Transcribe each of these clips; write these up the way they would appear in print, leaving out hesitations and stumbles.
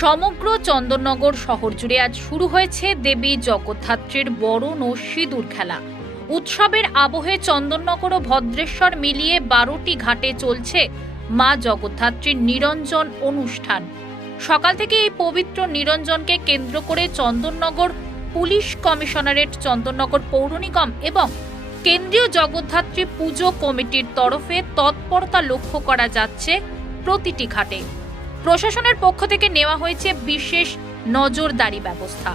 সমগ্র চন্দননগর শহর জুড়ে আজ শুরু হয়েছে দেবী জগদ্ধাত্রীর বরণ ও সিঁদুর খেলা। উৎসবের আবহে চন্দননগর ও ভদ্রেশ্বর মিলিয়ে 12টি ঘাটে চলছে মা জগদ্ধাত্রীর নিরঞ্জন অনুষ্ঠান। সকাল থেকে এই পবিত্র নিরঞ্জনকে কেন্দ্র করে চন্দননগর পুলিশ কমিশনারেট, চন্দননগর পৌর নিগম এবং কেন্দ্রীয় জগদ্ধাত্রী পুজো কমিটির তরফে তৎপরতা লক্ষ্য করা যাচ্ছে প্রতিটি ঘাটে। প্রশাসনের পক্ষ থেকে নেওয়া হয়েছে বিশেষ নজরদারি ব্যবস্থা।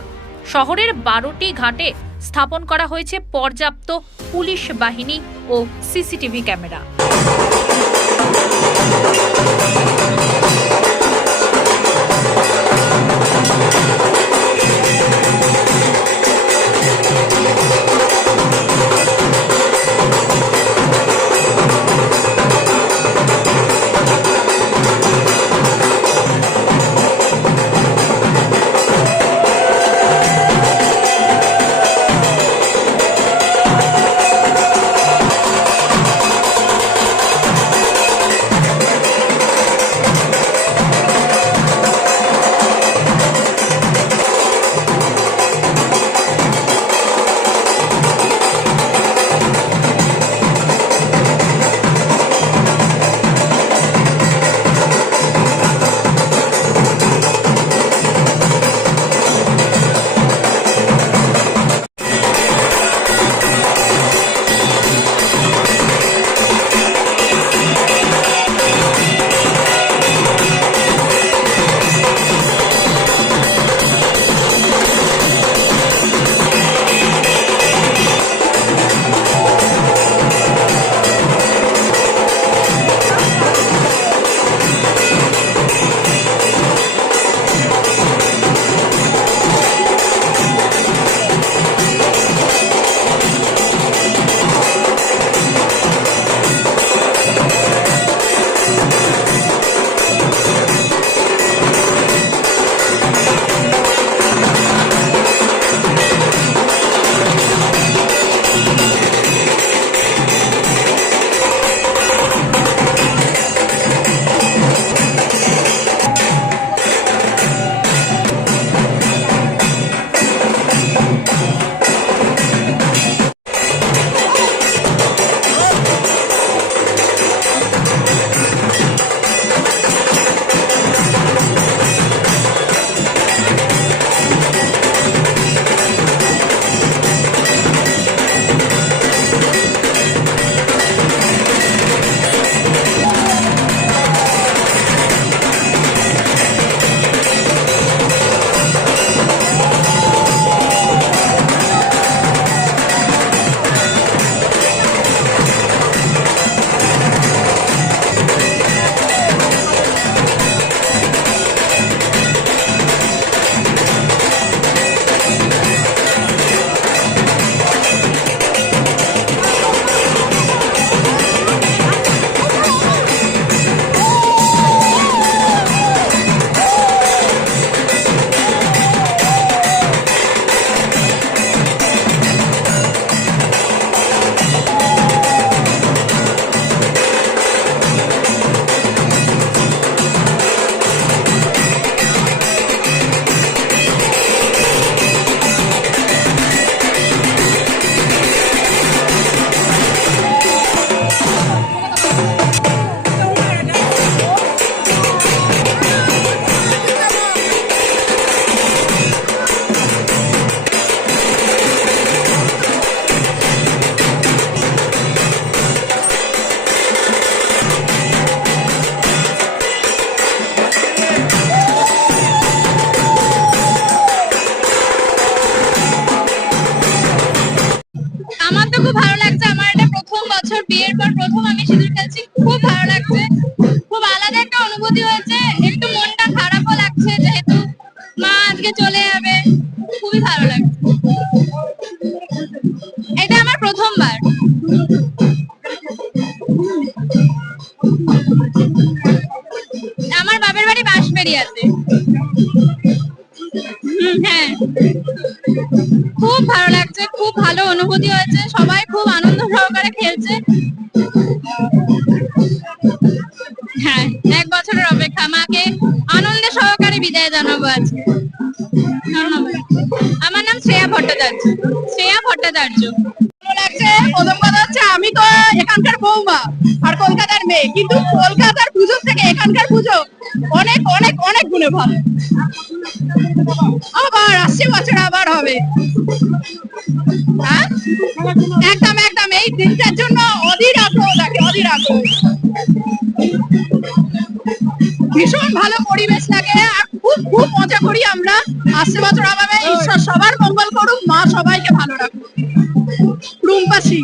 শহরের 12টি ঘাটে স্থাপন করা হয়েছে পর্যাপ্ত পুলিশ বাহিনী ও সিসিটিভি ক্যামেরা। আমার তো খুব ভালো লাগছে। আমার এটা প্রথম বছর, বিয়ের পর প্রথম আমি সিঁদুর খেলছি। খুব ভালো লাগছে, খুব আলাদা একটা অনুভূতি হয়েছে। একটু মনটা খারাপও লাগছে যেহেতু মা আজকে চলে যাবে। খুবই ভালো লাগছে। এটা আমার প্রথমবার। আমার বাপের বাড়ি বাঁশবেড়িয়াতে। হ্যাঁ, খুব ভালো লাগছে, খুব ভালো অনুভূতি হয়েছে। সবাই খুব আনন্দ সহকারে খেলছে। হ্যাঁ, 1 বছরের অপেক্ষা। মাকে আনন্দে সহকারে বিদায় জানাবো। যাবো আজকে। আমার নাম শ্রেয়া ভট্টাচার্য। শ্রেয়া ভট্টাচার্য। ভালো লাগছে। প্রথম কথা হচ্ছে আমি তো এখানকার বৌমা আর কলকাতার মেয়ে, কিন্তু কলকাতার পুজো থেকে এখানকার পুজো অনেক অনেক অনেক গুণে ভালো। আবার আসছে বছর আবার হবে। হ্যাঁ একদম একদম, এই দিনটার জন্য অধীর আগ্রহ থাকে, অধীর আগ্রহ। ভীষণ ভালো পরিবেশ লাগে আর খুব খুব মজা করি আমরা। আসছে বছর আবার ঈশ্বর সবার মঙ্গল করুক, মা সবাইকে ভালো রাখুক। রুম্পা সিং।